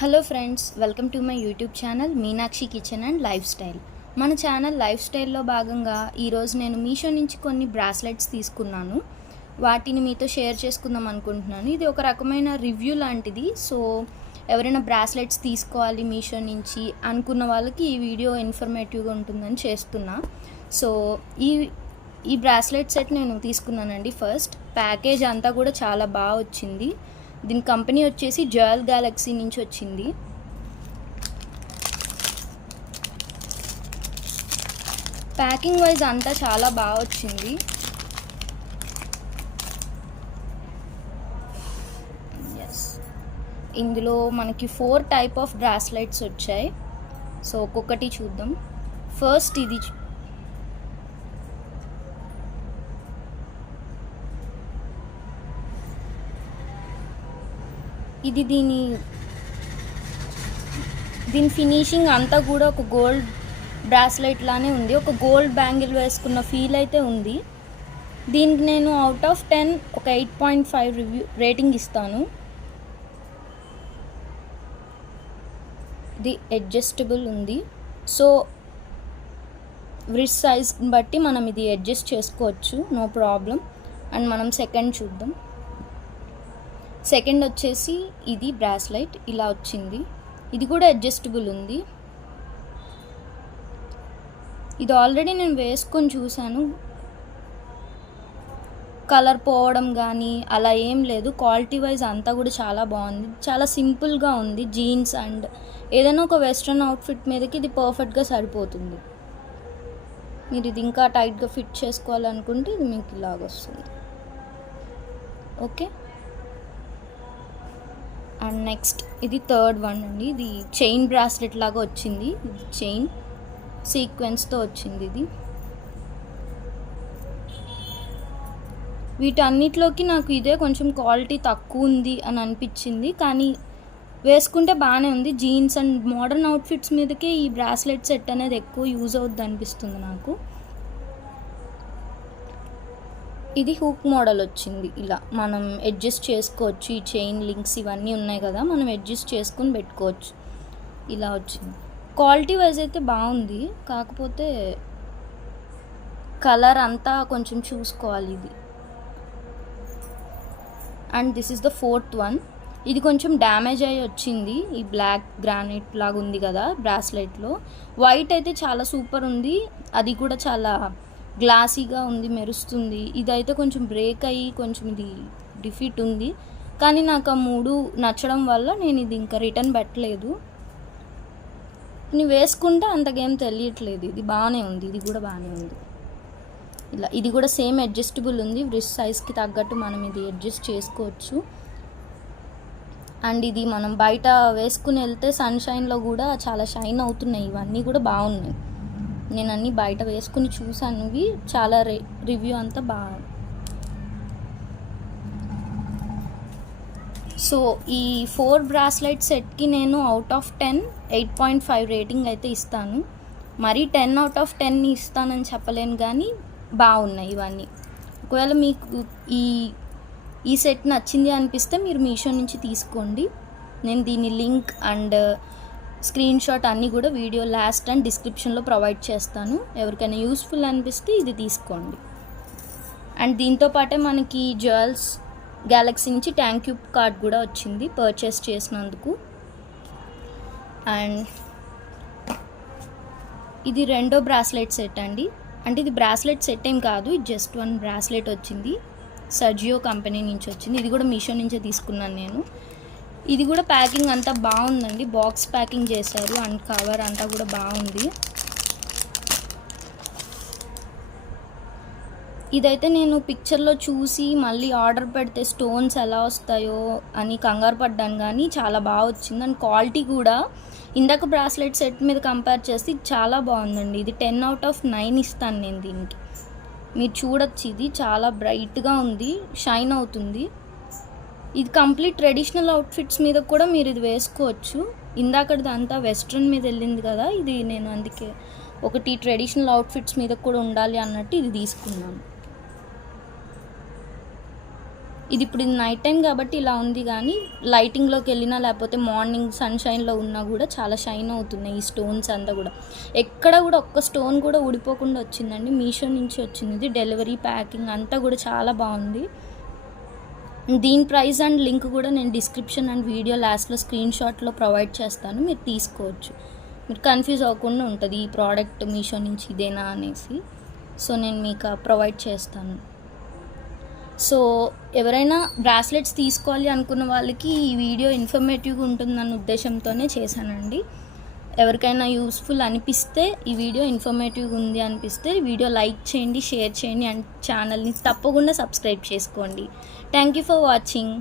Hello friends, welcome to my YouTube channel Meenakshi kitchen and life style. మన channel life స్టైల్లో భాగంగా ఈరోజు నేను మీషో నుంచి కొన్ని బ్రాస్లెట్స్ తీసుకున్నాను. వాటిని మీతో షేర్ చేసుకుందాం అనుకుంటున్నాను. ఇది ఒక రకమైన రివ్యూ లాంటిది. సో ఎవరైనా బ్రాస్లెట్స్ తీసుకోవాలి మీషో నుంచి అనుకున్న వాళ్ళకి ఈ వీడియో ఇన్ఫర్మేటివ్గా ఉంటుందని చేస్తున్నా. సో ఈ బ్రాస్లెట్ సెట్ నేను తీసుకున్నానండి. ఫస్ట్ ప్యాకేజ్ అంతా కూడా చాలా బాగా వచ్చింది. దీని కంపెనీ వచ్చేసి జువెల్ గ్యాలక్సీ నుంచి వచ్చింది. ప్యాకింగ్ వైజ్ అంతా చాలా బాగా వచ్చింది. ఇందులో మనకి 4 టైప్ ఆఫ్ బ్రాస్లెట్స్ వచ్చాయి. సో ఒక్కొక్కటి చూద్దాం. ఫస్ట్ ఇది దీని ఫినిషింగ్ అంతా కూడా ఒక గోల్డ్ బ్రాస్లెట్ లానే ఉంది. ఒక గోల్డ్ బ్యాంగిల్ వేసుకున్న ఫీల్ అయితే ఉంది. దీనికి నేను అవుట్ ఆఫ్ 10 ఒక 8.5 రివ్యూ రేటింగ్ ఇస్తాను. ఇది అడ్జస్టబుల్ ఉంది. సో రిస్ట్ సైజ్ బట్టి మనం ఇది అడ్జస్ట్ చేసుకోవచ్చు, నో ప్రాబ్లం. అండ్ మనం సెకండ్ చూద్దాం. సెకండ్ వచ్చేసి ఇది బ్రాస్లెట్ ఇలా వచ్చింది. ఇది కూడా అడ్జస్టబుల్ ఉంది. ఇది ఆల్రెడీ నేను వేసుకొని చూశాను. కలర్ పోవడం కానీ అలా ఏం లేదు. క్వాలిటీ వైజ్ అంతా కూడా చాలా బాగుంది. చాలా సింపుల్గా ఉంది. జీన్స్ అండ్ ఏదైనా ఒక వెస్ట్రన్ అవుట్ఫిట్ మీదకి ఇది పర్ఫెక్ట్గా సరిపోతుంది. మీరు ఇది ఇంకా టైట్గా ఫిట్ చేసుకోవాలనుకుంటే ఇది మీకు ఇలాగ వస్తుంది. ఓకే. అండ్ నెక్స్ట్ ఇది థర్డ్ వన్ అండి. ఇది చైన్ బ్రాస్లెట్ లాగా వచ్చింది. ఇది చైన్ సీక్వెన్స్తో వచ్చింది. ఇది వీటన్నిటిలోకి నాకు ఇదే కొంచెం క్వాలిటీ తక్కువ ఉంది అని అనిపించింది, కానీ వేసుకుంటే బాగానే ఉంది. జీన్స్ అండ్ మోడర్న్ అవుట్ఫిట్స్ మీదకే ఈ బ్రాస్లెట్ సెట్ అనేది ఎక్కువ యూజ్ అవుద్ది అనిపిస్తుంది నాకు. ఇది హూక్ మోడల్ వచ్చింది. ఇలా మనం అడ్జస్ట్ చేసుకోవచ్చు. ఈ చైన్ లింక్స్ ఇవన్నీ ఉన్నాయి కదా, మనం అడ్జస్ట్ చేసుకుని పెట్టుకోవచ్చు. ఇలా వచ్చింది. క్వాలిటీ వైజ్ అయితే బాగుంది, కాకపోతే కలర్ అంతా కొంచెం చూసుకోవాలి ఇది. And this is the fourth one. ఇది కొంచెం డ్యామేజ్ అయ్యి వచ్చింది. ఈ బ్లాక్ గ్రానైట్ లాగా ఉంది కదా బ్రాస్లెట్లో. వైట్ అయితే చాలా సూపర్ ఉంది. అది కూడా చాలా గ్లాసీగా ఉంది, మెరుస్తుంది. ఇదైతే కొంచెం బ్రేక్ అయ్యి కొంచెం ఇది డిఫీట్ ఉంది. కానీ నాకు ఆ 3 నచ్చడం వల్ల నేను ఇది ఇంకా రిటర్న్ పెట్టలేదు. నేను వేసుకుంటే అంతకేం తెలియట్లేదు. ఇది బాగానే ఉంది. ఇది కూడా బాగానే ఉంది. ఇలా ఇది కూడా సేమ్ అడ్జస్టబుల్ ఉంది. రిస్ట్ సైజ్కి తగ్గట్టు మనం ఇది అడ్జస్ట్ చేసుకోవచ్చు. అండ్ ఇది మనం బయట వేసుకుని వెళ్తే సన్షైన్లో కూడా చాలా షైన్ అవుతున్నాయి. ఇవన్నీ కూడా బాగున్నాయి. నేను అన్నీ బయట వేసుకుని చూసాను. ఇవి చాలా రివ్యూ అంతా బాగుంది. సో ఈ 4 బ్రాస్లెట్ సెట్కి నేను అవుట్ ఆఫ్ 10 8.5 రేటింగ్ అయితే ఇస్తాను. మరీ 10 అవుట్ ఆఫ్ 10 ఇస్తానని చెప్పలేను, కానీ బాగున్నాయి ఇవన్నీ. ఒకవేళ మీకు ఈ సెట్ నచ్చింది అనిపిస్తే మీరు మీషో నుంచి తీసుకోండి. నేను దీని లింక్ అండ్ స్క్రీన్ షాట్ అన్నీ కూడా వీడియో లాస్ట్ అండ్ డిస్క్రిప్షన్లో ప్రొవైడ్ చేస్తాను. ఎవరికైనా యూస్ఫుల్ అనిపిస్తే ఇది తీసుకోండి. అండ్ దీంతోపాటే మనకి జ్యువెల్స్ గ్యాలక్సీ నుంచి థ్యాంక్ యూ కార్డ్ కూడా వచ్చింది పర్చేస్ చేసినందుకు. అండ్ ఇది రెండో బ్రాస్లెట్ సెట్ అండి. అంటే ఇది బ్రాస్లెట్ సెట్ ఏం కాదు, ఇది జస్ట్ 1 బ్రాస్లెట్ వచ్చింది. సజియో కంపెనీ నుంచి వచ్చింది. ఇది కూడా మీషో నుంచే తీసుకున్నాను నేను. ఇది కూడా ప్యాకింగ్ అంతా బాగుందండి. బాక్స్ ప్యాకింగ్ చేశారు అండ్ కవర్ అంతా కూడా బాగుంది. ఇదైతే నేను పిక్చర్లో చూసి మళ్ళీ ఆర్డర్ పెడితే స్టోన్స్ ఎలా వస్తాయో అని కంగారు పడ్డాను, కానీ చాలా బాగా వచ్చింది. అండ్ క్వాలిటీ కూడా ఇందాక బ్రాస్లెట్ సెట్ మీద కంపేర్ చేస్తే ఇది చాలా బాగుందండి. ఇది 10 అవుట్ ఆఫ్ 9 ఇస్తాను నేను దీనికి. మీరు చూడొచ్చు, ఇది చాలా బ్రైట్గా ఉంది, షైన్ అవుతుంది. ఇది కంప్లీట్ ట్రెడిషనల్ అవుట్ఫిట్స్ మీద కూడా మీరు ఇది వేసుకోవచ్చు. ఇందాకది అంతా వెస్ట్రన్ మీద వెళ్ళింది కదా, ఇది నేను అందుకే ఒకటి ట్రెడిషనల్ అవుట్ఫిట్స్ మీద కూడా ఉండాలి అన్నట్టు ఇది తీసుకున్నాను. ఇది ఇప్పుడు నైట్ టైం కాబట్టి ఇలా ఉంది, కానీ లైటింగ్లోకి వెళ్ళినా లేకపోతే మార్నింగ్ సన్షైన్లో ఉన్నా కూడా చాలా షైన్ అవుతున్నాయి ఈ స్టోన్స్ అంతా కూడా. ఎక్కడ కూడా ఒక్క స్టోన్ కూడా ఊడిపోకుండా వచ్చిందండి. మీషో నుంచి వచ్చింది ఇది. డెలివరీ ప్యాకింగ్ అంతా కూడా చాలా బాగుంది. దీని ప్రైస్ అండ్ లింక్ కూడా నేను డిస్క్రిప్షన్ అండ్ వీడియో లాస్ట్లో స్క్రీన్ షాట్లో ప్రొవైడ్ చేస్తాను, మీరు తీసుకోవచ్చు. మీరు కన్ఫ్యూజ్ అవ్వకుండా ఉంటుంది ఈ ప్రోడక్ట్ మీషో నుంచి ఇదేనా అనేసి. సో నేను మీకు ప్రొవైడ్ చేస్తాను. సో ఎవరైనా బ్రాస్లెట్స్ తీసుకోవాలి అనుకున్న వాళ్ళకి ఈ వీడియో ఇన్ఫర్మేటివ్గా ఉంటుందన్న ఉద్దేశంతోనే చేశానండి. ఎవరికైనా యూస్ఫుల్ అనిపిస్తే, ఈ వీడియో ఇన్ఫర్మేటివ్గా ఉంది అనిపిస్తే వీడియో లైక్ చేయండి, షేర్ చేయండి అండ్ ఛానల్ని తప్పకుండా సబ్స్క్రైబ్ చేసుకోండి. Thank you for watching.